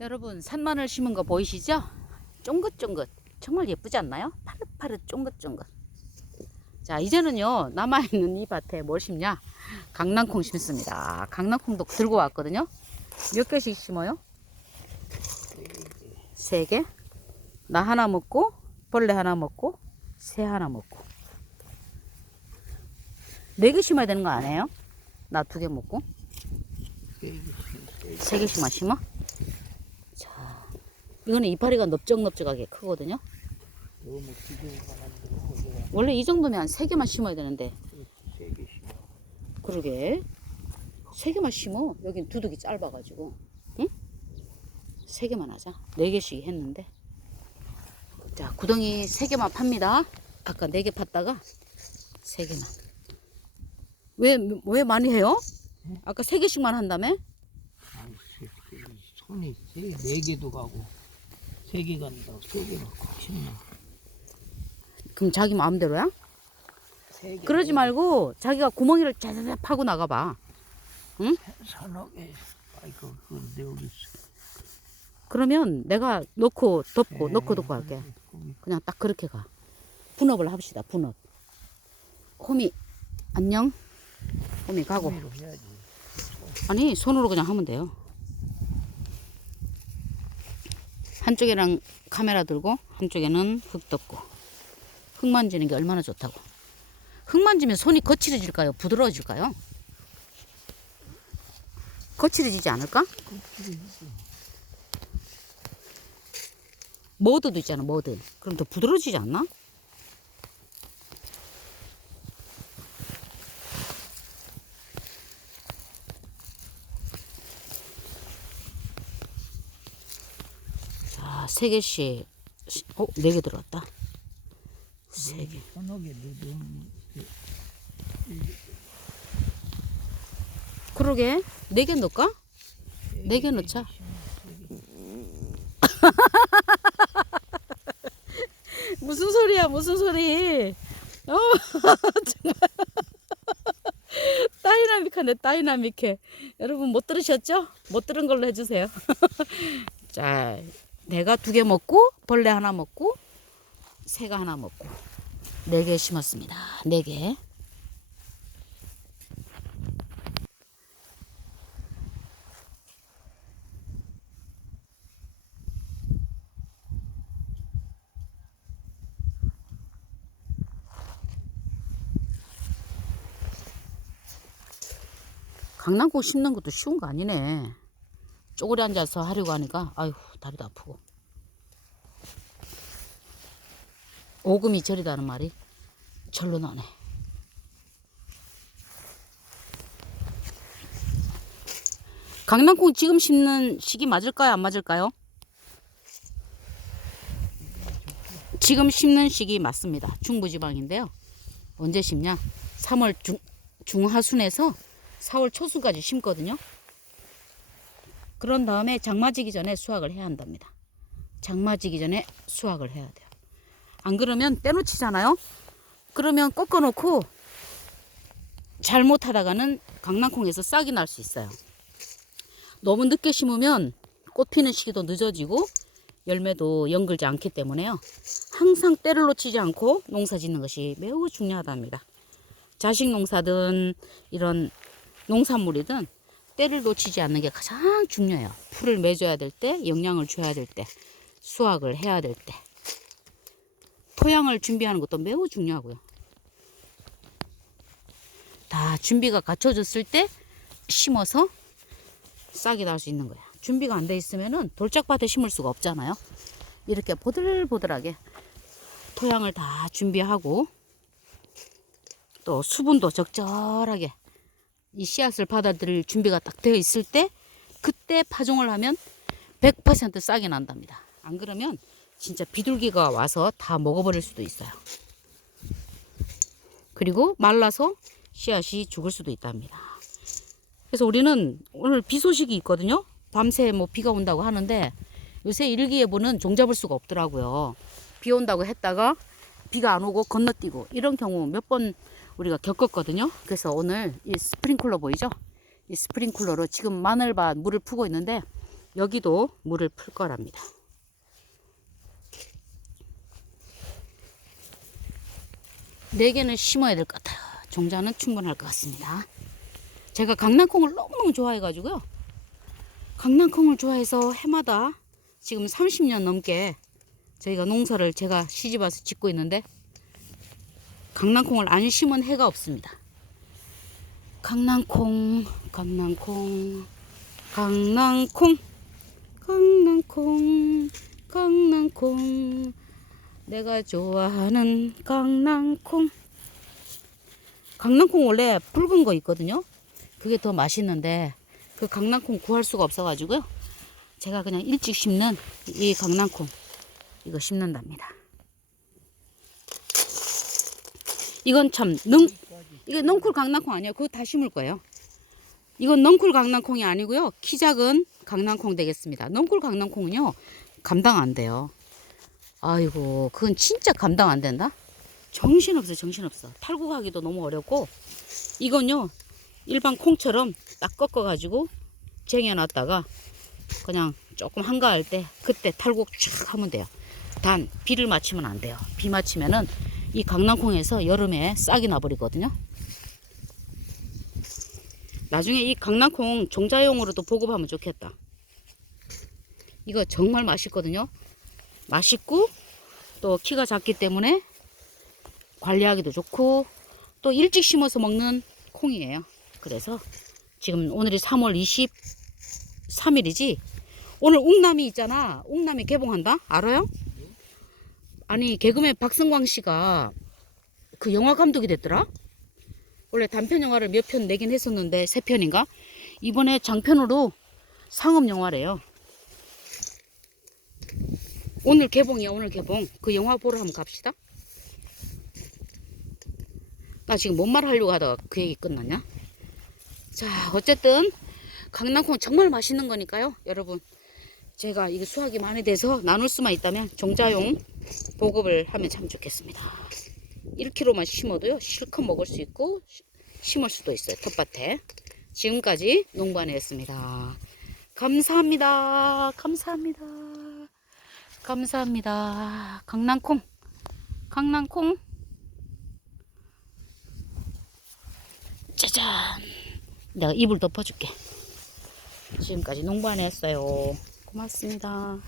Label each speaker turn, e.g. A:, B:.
A: 여러분 산마늘 심은 거 보이시죠? 쫑긋쫑긋 정말 예쁘지 않나요? 파릇파릇 쫑긋쫑긋 자 이제는요 남아있는 이 밭에 뭘 심냐 강낭콩 심습니다 강낭콩도 들고 왔거든요 몇 개씩 심어요? 세 개? 나 하나 먹고 벌레 하나 먹고 새 하나 먹고 네 개 심어야 되는 거 아니에요? 나 두 개 먹고 세 개씩만 심어? 자, 이거는 이파리가 넓적넓적하게 크거든요. 원래 이 정도면 한세 개만 심어야 되는데. 그러게. 세 개만 심어. 여긴 두둑이 짧아가지고. 응? 세 개만 하자. 네 개씩 했는데. 자, 구덩이 세 개만 팝니다. 아까 네개 팠다가 세 개만. 왜, 왜 많이 해요? 아까 세 개씩만 한다며?
B: 손이 세, 네 개도 가고 세 개 간다고 세 개만 콕 심나.
A: 그럼 자기 마음대로야?
B: 세 개.
A: 그러지 말고 자기가 구멍이를 짜자자 파고 나가봐.
B: 서너 개. 아이고 그건 내 어디 있어.
A: 그러면 내가 넣고 덮고
B: 에이,
A: 넣고 덮고 할게.
B: 거기
A: 그냥 딱 그렇게 가. 분업을 합시다. 분업. 호미 안녕. 호미 가고.
B: 호미로 해야지.
A: 아니 손으로 그냥 하면 돼요. 한쪽에랑 카메라 들고 한쪽에는 흙 덮고. 흙 만지는 게 얼마나 좋다고. 흙 만지면 손이 거칠어질까요? 부드러워질까요? 거칠어지지 않을까? 머드도 있잖아 머드. 그럼 더 부드러워지지 않나? 자, 세 개씩. 시- 어, 네 개 들어왔다. 세 개. 그러게. 네 개 넣을까? 네 개 넣자. 무슨 소리야, 무슨 소리. 어. 다이나믹하네, 다이나믹해. 여러분 못 들으셨죠? 못 들은 걸로 해주세요. 자, 내가 두 개 먹고, 벌레 하나 먹고, 새가 하나 먹고, 네 개 심었습니다. 네 개. 강낭콩 심는 것도 쉬운 거 아니네. 쪼그려 앉아서 하려고 하니까 아휴 다리도 아프고. 오금이 저리다는 말이 절로 나네. 강낭콩 지금 심는 시기 맞을까요? 안 맞을까요? 지금 심는 시기 맞습니다. 중부지방인데요. 언제 심냐? 3월 중, 중하순에서 4월 초순까지 심거든요. 그런 다음에 장마지기 전에 수확을 해야 한답니다. 장마지기 전에 수확을 해야 돼요. 안 그러면 때놓치잖아요. 그러면 꺾어놓고 잘못하다가는 강낭콩에서 싹이 날 수 있어요. 너무 늦게 심으면 꽃 피는 시기도 늦어지고 열매도 연글지 않기 때문에요. 항상 때를 놓치지 않고 농사 짓는 것이 매우 중요하답니다. 자식 농사든 이런 농산물이든 때를 놓치지 않는 게 가장 중요해요. 풀을 맺어야 될 때, 영양을 줘야 될 때, 수확을 해야 될 때. 토양을 준비하는 것도 매우 중요하고요. 다 준비가 갖춰졌을 때 심어서 싹이 날 수 있는 거야. 준비가 안 돼 있으면은 돌짝밭에 심을 수가 없잖아요. 이렇게 보들보들하게 토양을 다 준비하고 또 수분도 적절하게 이 씨앗을 받아들일 준비가 딱 되어 있을 때 그때 파종을 하면 100% 싹이 난답니다. 안 그러면 진짜 비둘기가 와서 다 먹어버릴 수도 있어요. 그리고 말라서 씨앗이 죽을 수도 있답니다. 그래서 우리는 오늘 비 소식이 있거든요. 밤새 뭐 비가 온다고 하는데 요새 일기예보는 종잡을 수가 없더라고요. 비 온다고 했다가 비가 안 오고 건너뛰고 이런 경우 몇 번 우리가 겪었거든요. 그래서 오늘 이 스프링클러 보이죠? 이 스프링클러로 지금 마늘밭 물을 푸고 있는데 여기도 물을 풀 거랍니다. 네 개는 심어야 될 것 같아요. 종자는 충분할 것 같습니다. 제가 강낭콩을 너무너무 좋아해가지고요. 강낭콩을 좋아해서 해마다 지금 30년 넘게 저희가 농사를 제가 시집 와서 짓고 있는데 강낭콩을 안 심은 해가 없습니다. 강낭콩, 강낭콩, 강낭콩, 강낭콩, 강낭콩. 내가 좋아하는 강낭콩. 강낭콩 원래 붉은 거 있거든요. 그게 더 맛있는데 그 강낭콩 구할 수가 없어가지고요. 제가 그냥 일찍 심는 이 강낭콩 이거 심는답니다. 이건 참 능, 이게 넝쿨 강낭콩 아니에요. 그거 다 심을 거예요. 이건 넝쿨 강낭콩이 아니고요. 키 작은 강낭콩 되겠습니다. 넝쿨 강낭콩은요. 감당 안 돼요. 아이고, 그건 진짜 감당 안 된다? 정신없어, 정신없어. 탈국하기도 너무 어렵고, 이건요, 일반 콩처럼 딱 꺾어가지고 쟁여놨다가 그냥 조금 한가할 때 그때 탈국 쫙 하면 돼요. 단, 비를 맞추면 안 돼요. 비 맞추면은 이 강낭콩에서 여름에 싹이 나버리거든요. 나중에 이 강낭콩 종자용으로도 보급하면 좋겠다. 이거 정말 맛있거든요. 맛있고 또 키가 작기 때문에 관리하기도 좋고 또 일찍 심어서 먹는 콩이에요. 그래서 지금 오늘이 3월 23일이지. 오늘 웅남이 있잖아. 웅남이 개봉한다. 알아요? 아니 개그맨 박성광 씨가 그 영화 감독이 됐더라. 원래 단편 영화를 몇 편 내긴 했었는데 세 편인가? 이번에 장편으로 상업 영화래요. 오늘 개봉이야 오늘 개봉. 그 영화 보러 한번 갑시다. 나 지금 뭔 말 하려고 하다가 그 얘기 끝났냐? 자 어쨌든 강낭콩 정말 맛있는 거니까요 여러분 제가 이게 수확이 많이 돼서 나눌 수만 있다면 종자용 보급을 하면 참 좋겠습니다. 1kg만 심어도요 실컷 먹을 수 있고 시- 심을 수도 있어요 텃밭에. 지금까지 농부안이었습니다. 감사합니다. 감사합니다. 감사합니다. 강낭콩. 강낭콩. 짜잔. 내가 이불 덮어줄게. 지금까지 농부안이었어요 고맙습니다